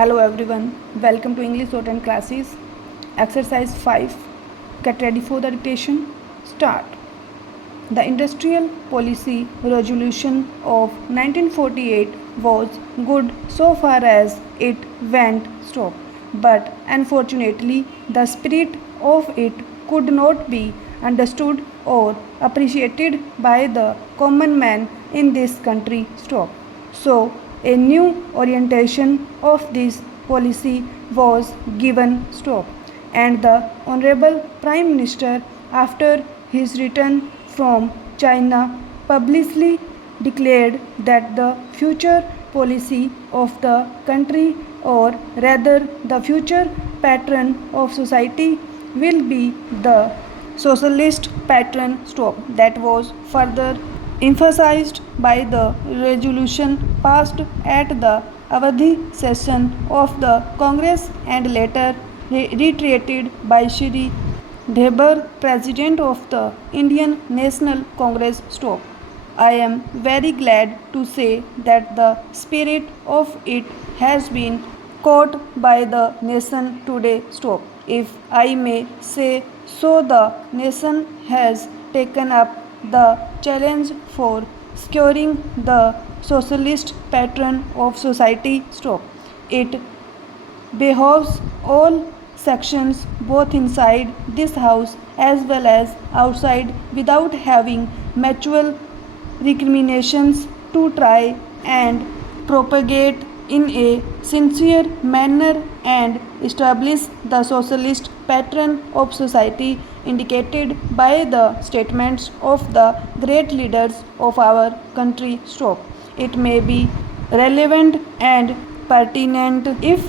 Hello everyone, welcome to English Shorthand classes. Exercise 5. Get ready for the dictation. Start. The Industrial Policy Resolution of 1948 was good so far as it went stop, but unfortunately the spirit of it could not be understood or appreciated by the common man in this country stop. So, a new orientation of this policy was given stop, and the Honorable Prime Minister, after his return from China, publicly declared that the future policy of the country, or rather the future pattern of society, will be the socialist pattern stop. That was further emphasized by the resolution passed at the Awadhi session of the Congress and later reiterated by Shri Debar, President of the Indian National Congress stop. I am very glad to say that the spirit of it has been caught by the nation today stop. If I may say so, the nation has taken up the challenge for securing the socialist pattern of society stop. It behoves all sections both inside this house as well as outside without having mutual recriminations to try and propagate in a sincere manner and establish the socialist pattern of society indicated by the statements of the great leaders of our country stop. It may be relevant and pertinent if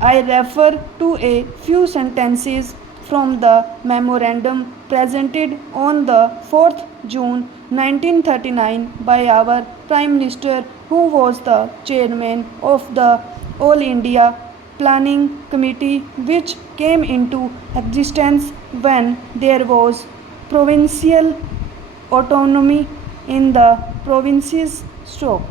I refer to a few sentences from the memorandum presented on the 4th June 1939 by our Prime Minister, who was the chairman of the All India Planning Committee, which came into existence when there was provincial autonomy in the provinces stop.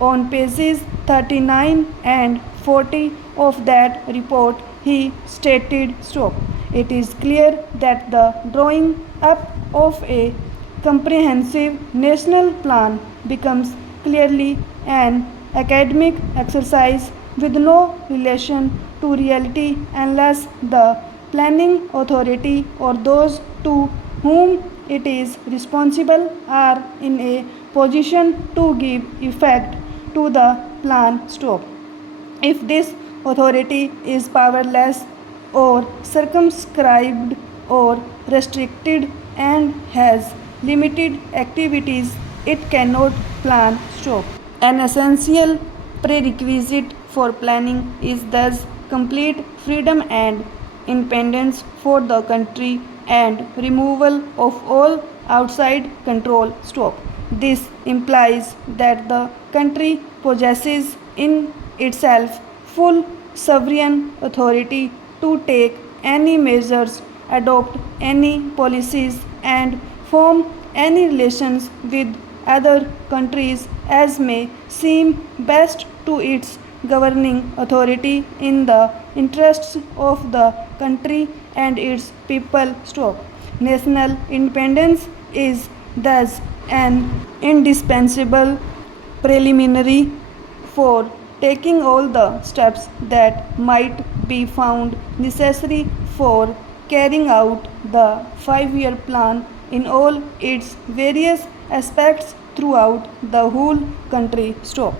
On pages 39 and 40 of that report, he stated stop. It is clear that the drawing up of a comprehensive national plan becomes clearly an academic exercise with no relation to reality unless the planning authority or those to whom it is responsible are in a position to give effect to the plan stop. If this authority is powerless or circumscribed or restricted and has limited activities, it cannot plan stop. An essential prerequisite for planning is thus complete freedom and independence for the country and removal of all outside control stop. This implies that the country possesses in itself full sovereign authority to take any measures, adopt any policies, and form any relations with other countries as may seem best to its governing authority in the interests of the country and its people stop. National independence is thus an indispensable preliminary for taking all the steps that might be found necessary for carrying out the 5-year plan in all its various aspects throughout the whole country stop.